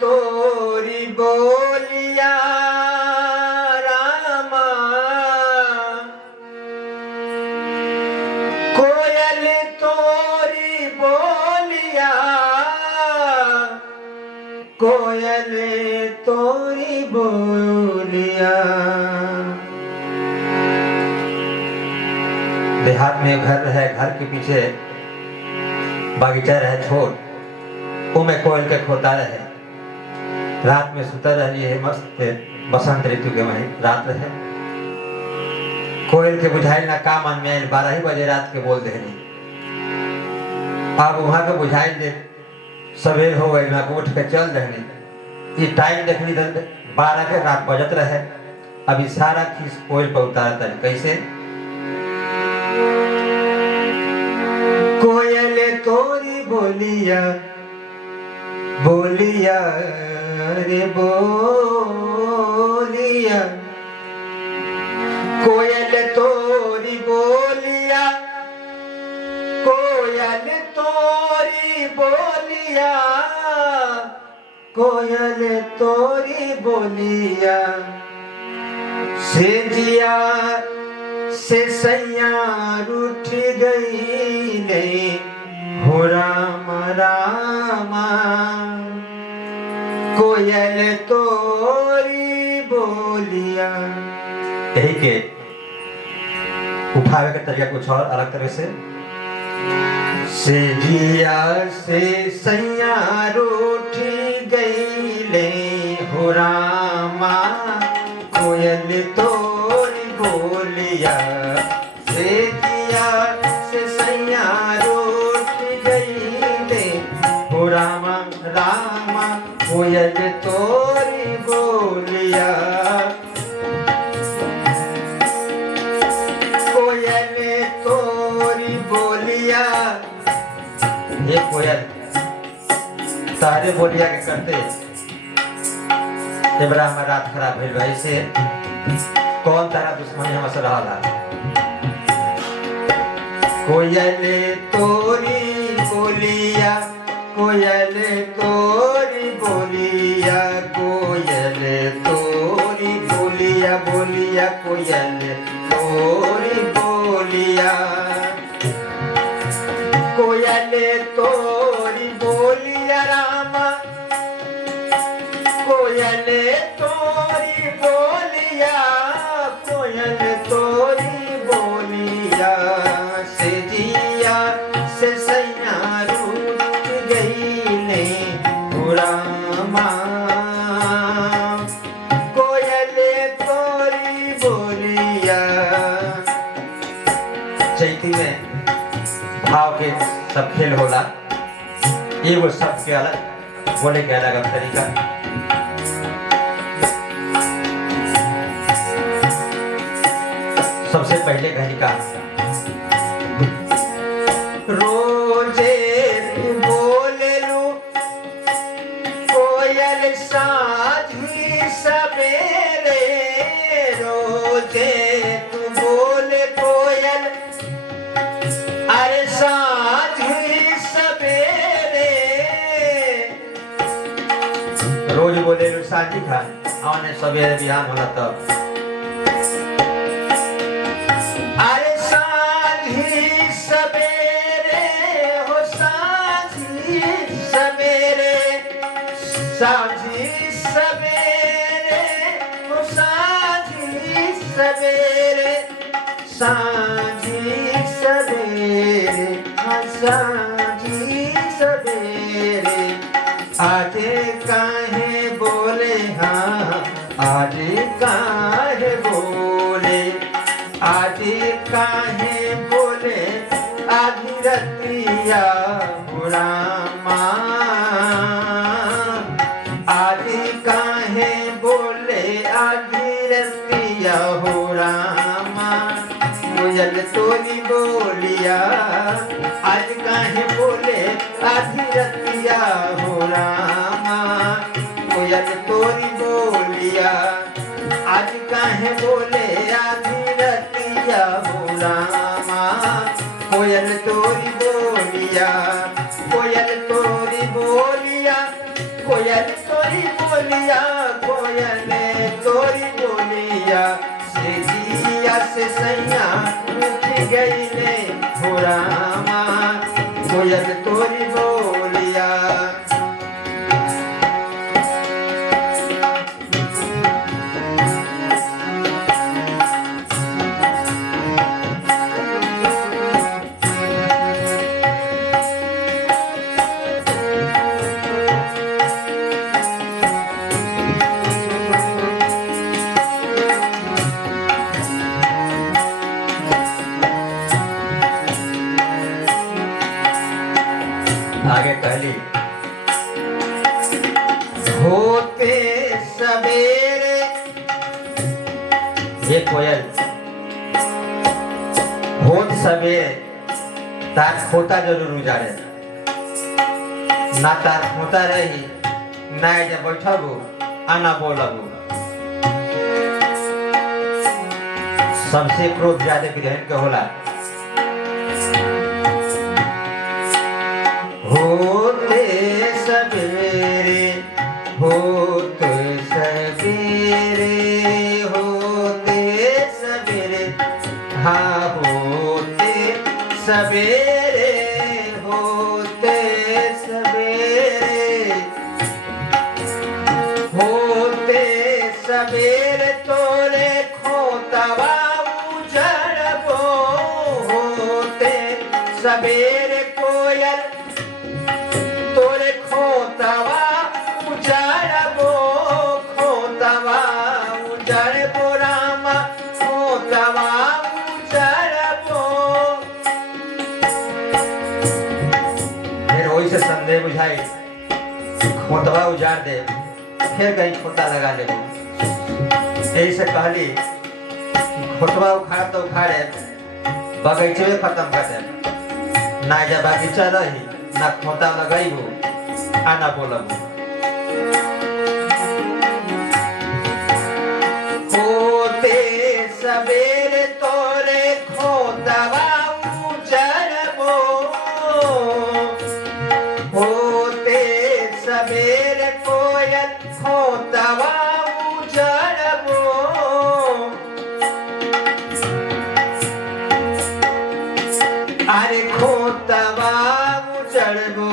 तोरी बोलिया रामा, कोयल तोरी बोलिया, कोयल तोरी बोलिया। देहात में घर है, घर के पीछे बागीचा रहे छोट, वो में कोयल के खोता रहे। रात में सुता रही है मस्त, बसंत ऋतु के महीने रात रहे। कोयल के बुझाई ना का मन में 12 ही बजे रात के बोल देनी। अब वहां के बुझाई दे सवेर हो गई ना, उठ के चल रहनी। ये टाइम देखनी 12 के रात बजत रहे। अभी सारा खीस कोयल पर उतारता है। कैसे? कोयल तोरी बोलिया, बोलिया रे बोलिया, कोयल तोरी बोलिया, कोयल तोरी बोलिया, कोयल तोरी बोलिया। से जिया से सैया उठ गई ने हो राम रामा, कोयल तोरी बोलिया। यही के उठावे का तरीका कुछ और अलग तरह से जिया से सैया उठ गई ले हो रामा, कोयल तोरी बोलिया। से जिया से सैया उठ गई ले हो रामा रामा, कोयल तोरी बोलिया। कोयल तोरी बोलिया। ये कोयल तारे बोलिया के करते बड़ा हमारा रात खराब भेल भाई से कौन तारा दुश्मनी हमसे रहा। कोयल तोरी बोलिया, कोयल तोरी बोलिया, कोयल तोरी बोलिया, बोलिया कोयल तोरी बोलिया। कोयल तोरी बोलिया रामा, कोयल तोरी बोलिया, कोयल तोरी बोलिया। से जिया से सैया रूठ गई ने हो रामा, कोयल तोरी बोलिया। चैती में भाव के सब खेल होला। ये वो सब के अलग बोले के अलग तरीका। सबसे पहले घड़ी का रोजे बोले लू कोयल साझी सवेरे, रोजे तू बोले कोयल अरे साझी सवेरे। रोज बोले लू साझी खा आने सवेरे बिहान होला तब। अरे साझी सवेरे हो साझी सवेरे, साझी सवेरे हो साझी सवेरे, साझी सवेरे हाँ साझी सवेरे। आज काहे बोले हाँ, आज काहे बोले, आज काहे बोले आधी रतिया हो रामा, आज काहे बोले आधी रतिया हो रामा। कोयल तोरी बोलिया, आज काहे बोले आधी रतिया हो रामा, कोयल तोरी बोलिया। आज काहे बोले आधी रतिया हो रामा, कोयल तोरी बोलिया, कोयल तोरी बोलिया, कोयल तोरी बोलिया कोयले तोरी बोलिया से दिया से सैया उठ गई ने हो रामा कोयल तोरी बोलिया। आगे कहली होते सवेरे ये कोयल होत सवेरे तार खोता जरूर उजाड़े ना तार खोता रही ना जब बैठबू आना बोलबू। सबसे क्रोध ज्यादा ग्रहण के होला। होते सवेरे होते सवेरे होते सवेरे हाँ होते सवेरे होते सवेरे होते सवेरे तोरे खोतवा उजड़बो होते सवेरे कोयल तोरे खोतवा उजड़बो रामा खोतवा उजड़बो। फिर वही से संदेह बुझाई खोतवा उजाड़ दे फिर कहीं खोता लगा ले। यही से कहली खोतवा उखाड़ तो उखाड़े बगीचे में खत्म कर दे ना जब बगीचा रही ना खोता लगाइबू आना बोलबू। होते सवेरे तोरे खोतवा उजड़बो होते सवेरे कोयल खोतवा उजड़बो। अरे खोतवा उजड़बो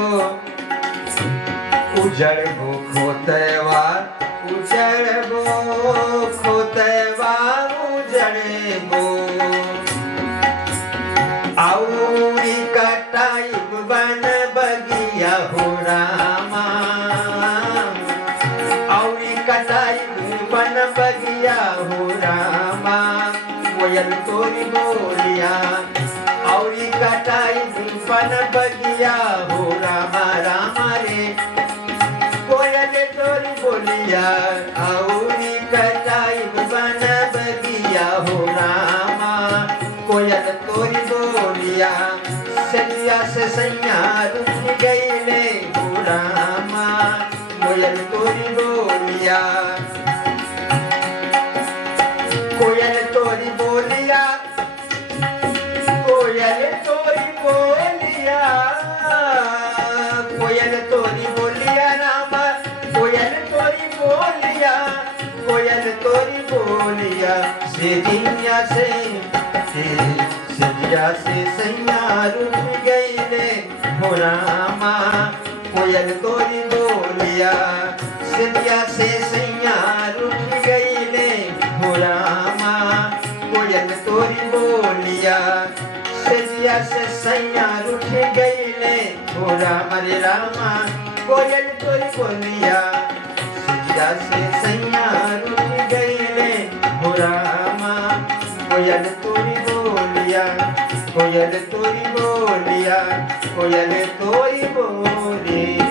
उजड़बो खोतवा उजड़बो खोतवा उजड़बो। औरी कटाइब बन बगिया हो रामा औरी कटाइब बन बगिया हो रामा कोयल तोरी बोलिया औरी कटाइब बन बगिया हो रामा रामा रे कोयल तोरी बोलिया औरी कटाइब बन बगिया हो रामा कोयल तोरी बोलिया। सैया से सैया रुक गई ले हो रामा कोयल तोरी बोलिया कोयल तोरी बोलिया कोयल तोरी बोलिया कोयल तोरी बोलिया रामा कोयल तोरी बोलिया कोयल तोरी बोलिया से दिया से सैया रुक गई ले हो रामा कोयल तोरी बोलिया सैया से सैया रुक गई ले हो रामा कोयल तोरी बोलिया सैया से सैया रुक गई ले हो रामा रे रामा कोयल तोरी बोलिया सैया से सैया रुक गई ले हो रामा कोयल तोरी बोलिया कोयल तोरी बोलिया कोयल तोरी बोलिया।